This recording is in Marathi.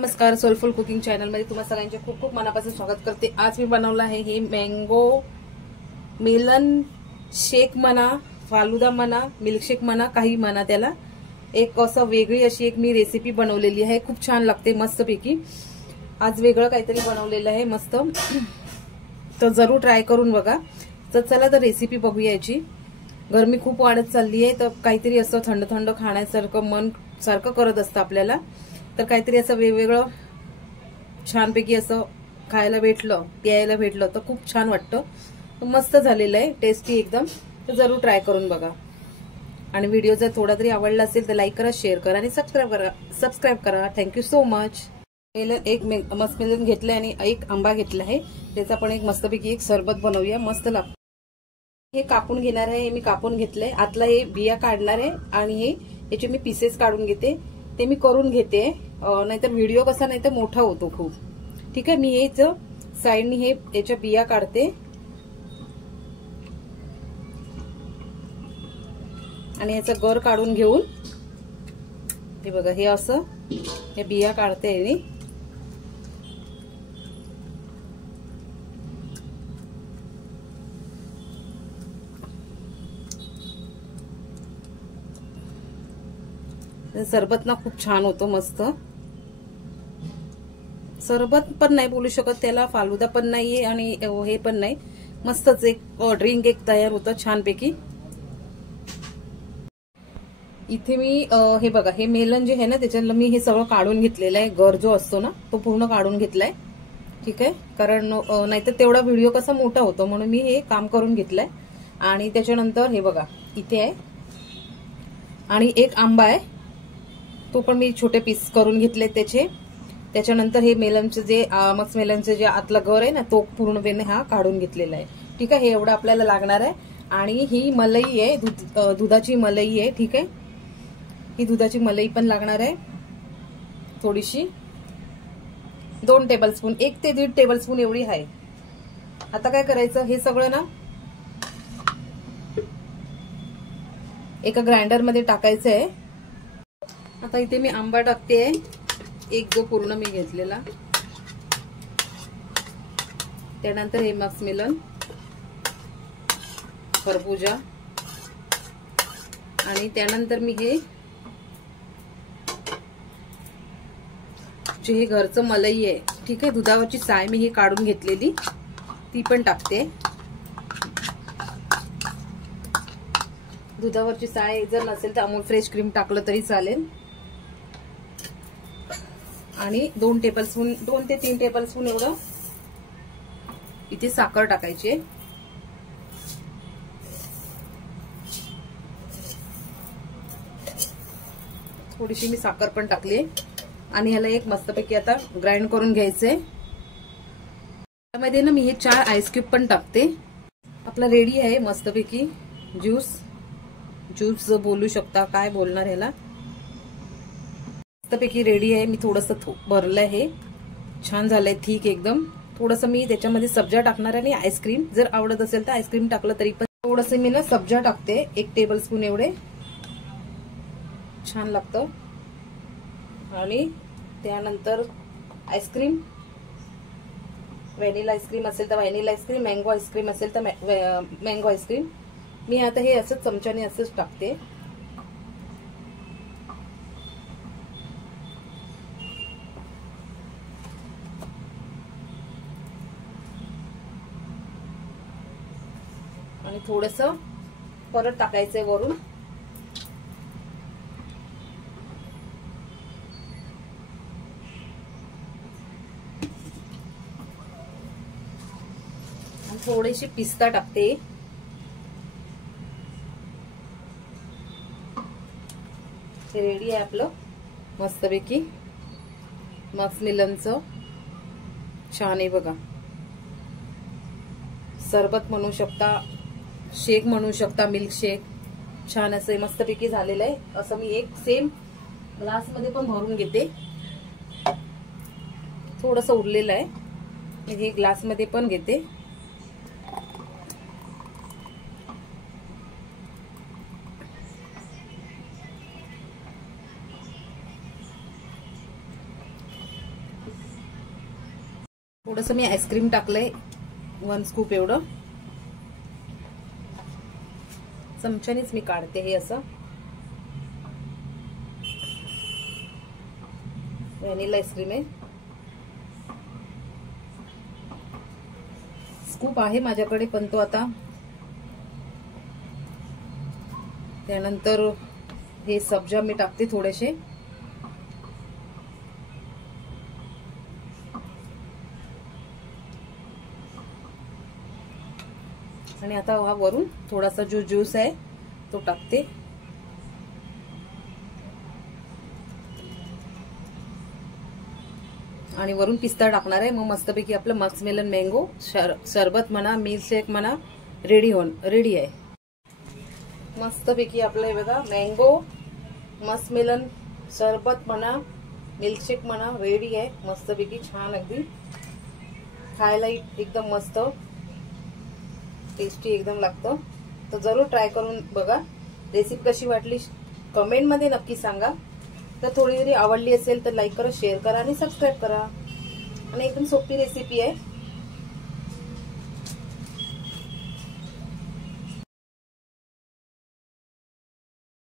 नमस्कार, सोलफुल कुकिंग चॅनल मध्ये तुम्हा सगळ्यांचे खूप खूप मनापासून स्वागत करते। आज मी बनवलं आहे हे मँगो मेलन शेक म्हणा, फालुदा म्हणा, मिल्कशेक म्हणा, काही म्हणा त्याला। एक असं वेगळी अशी एक मी रेसिपी बनवलेली आहे, खूप छान लागते मस्तपैकी। आज वेगळं काहीतरी बनवलेलं आहे मस्त, तर जरूर ट्राय करून बघा। तर चला तर रेसिपी बघूया याची। गरमी खूप वाढत चालली आहे, तर काहीतरी असं थंड थंड खाण्यासारखं मन सारखं करत असतं आपल्याला। तर काहीतरी असं वेगवेगळं छानपैकी असं खायला भेटलं, प्यायला भेटलं तर खूप छान वाटतं। मस्त झालेलं आहे, टेस्टी एकदम। तर जरूर ट्राय करून बघा। आणि व्हिडिओ जर थोडा तरी आवडला असेल तर लाईक करा, शेअर करा आणि सबस्क्राईब करा। Thank you so much. एक मस्कमेलन घेतलंय आणि एक आंबा घेतला आहे, त्याचा पण एक मस्तपैकी एक सरबत बनवूया, मस्त लागतं। हे कापून घेणार आहे, मी कापून घेतलंय, आतला हे बिया काढणार आहे आणि याचे मी पीसेस काढून घेते, ते मी करून घेते। नाहीतर व्हिडिओ कसा नाही तर मोठा होतो खूप। ठीक आहे, मी हेच साइडनी हे याच्या बिया काढते आणि याचा गर काढून घेऊन हे बघा, हे असं हे बिया काढते आणि सरबत ना खूप छान होतो, मस्त। सरबत पण नाही बोलू शकत त्याला, फालुदा पण नाहीये आणि हे पण नाही, मस्तच एक ड्रिंक एक तयार होतं छानपैकी। इथे मी हे बघा, हे मेलन जे आहे ना त्याच्यातलं मी हे सगळं काढून घेतलेलं आहे, गर जो असतो ना तो पूर्ण काढून घेतलाय। ठीक आहे, कारण नाहीतर तेवढा व्हिडिओ कसा मोठा होतो, म्हणून मी हे काम करून घेतलंय। आणि त्याच्यानंतर हे बघा इथे आहे आणि एक आंबा आहे, तो पण मी छोटे पीस करून घेतले त्याचे। त्याच्यानंतर हे मेलनचे जे मस्कमेलनचे जे आतला गर आहे ना तो पूर्णपणे हा काढून घेतलेला आहे। ठीक आहे, हे एवढं आपल्याला लागणार आहे। आणि ही मलाई आहे, दुधाची मलाई आहे। ठीक आहे, ही दुधाची मलाई पण लागणार आहे थोडीशी, 2 टेबलस्पून, 1 ते 1.5 टेबलस्पून एवढी आहे। आता काय करायचं, हे सगळं ना एका ग्राइंडर मध्ये टाकायचं आहे। आता इथे मी आंबा टाकते, एक जो पूर्ण मी घेतलेला, त्यानंतर हे मस्कमेलन, खरबुजा, आणि त्यानंतर मी हे जे हे घरचं मलाई आहे, ठीक आहे, दुधावरची साय मी ही काढून घेतलेली ती पण टाकते। दुधावरची साय जर नसेल तर अमूल फ्रेश क्रीम टाकलं तरी चालेल। आणि 2 ते 3 टेबलस्पून एवढं इथे साखर टाकायची। थोडीशी मी साखर पण टाकली आणि ह्याला एक मस्तपैकी आता ग्राइंड करून घ्यायचंय। त्यामध्ये ना मी हे 4 आईस क्यूब पण टाकते। आपला रेडी आहे मस्तपैकी ज्यूस बोलू शकता, काय बोलणार ह्याला, मस्तपैकी रेडी आहे। मी थोडंसं भरलंय, हे छान झालंय ठीक एकदम। थोडंसं मी त्याच्यामध्ये सब्जा टाकणार आहे आणि आईस्क्रीम, जर आवडत असेल तर आईस्क्रीम टाकलं तरी पण। थोडंसं मी ना सब्जा टाकते, 1 टेबलस्पून एवढे, छान लागतं। आणि त्यानंतर आईस्क्रीम, व्हॅनिला आईस्क्रीम असेल तर व्हॅनिला आईस्क्रीम, मँगो आईस्क्रीम असेल तर मँगो आईस्क्रीम। मी आता हे असंच चमच्याने असंच टाकते। आणि थोडंसं परत टाकायचंय वरून। आणि थोडीशी पिस्ता टाकते। हे रेडी आहे आपलं मस्तपैकी मस्कमेलनचं, छान आहे बघा। सरबत म्हणू शकता, शेक म्हणू शकता, मिल्क शेक, छान असं मस्तपैकी झालेलं आहे। असं मी एक सेम ग्लास मध्ये पण भरून घेते, थोडंसं उरलेलं आहे, मी हे ग्लास मध्ये पण घेते। थोडंसं मी आईस्क्रीम टाकलंय 1 स्कूप एवढं. चमच्यानेच मी काढते हे असं. व्हॅनिला आईस्क्रीम आहे. स्कूप आहे माझ्याकडे पण तो आता. त्यानंतर हे सब्जा मी टाकते थोडेसे. आणि आता हा वरून थोडासा जो ज्यूस आहे तो टाकते. आणि वरून पिस्ता टाकणार आहे. मग मस्तपैकी आपलं मस्कमेलन मँगो सरबत म्हणा, मिल्कशेक म्हणा, रेडी आहे. मस्तपैकी आपलं हे बघा मँगो मस्कमेलन सरबत म्हणा, मिल्कशेक म्हणा रेडी आहे. मस्तपैकी छान अगदी खायला एकदम मस्त टेस्टी एकदम लागतं. तर जरूर ट्राय करून बघा. रेसिपी कशी वाटली कमेंट मध्ये नक्की सांगा. तर थोडी जरी आवडली असेल तर लाईक करा, शेअर करा आणि सबस्क्राईब करा. आणि एकदम सोपी रेसिपी आहे.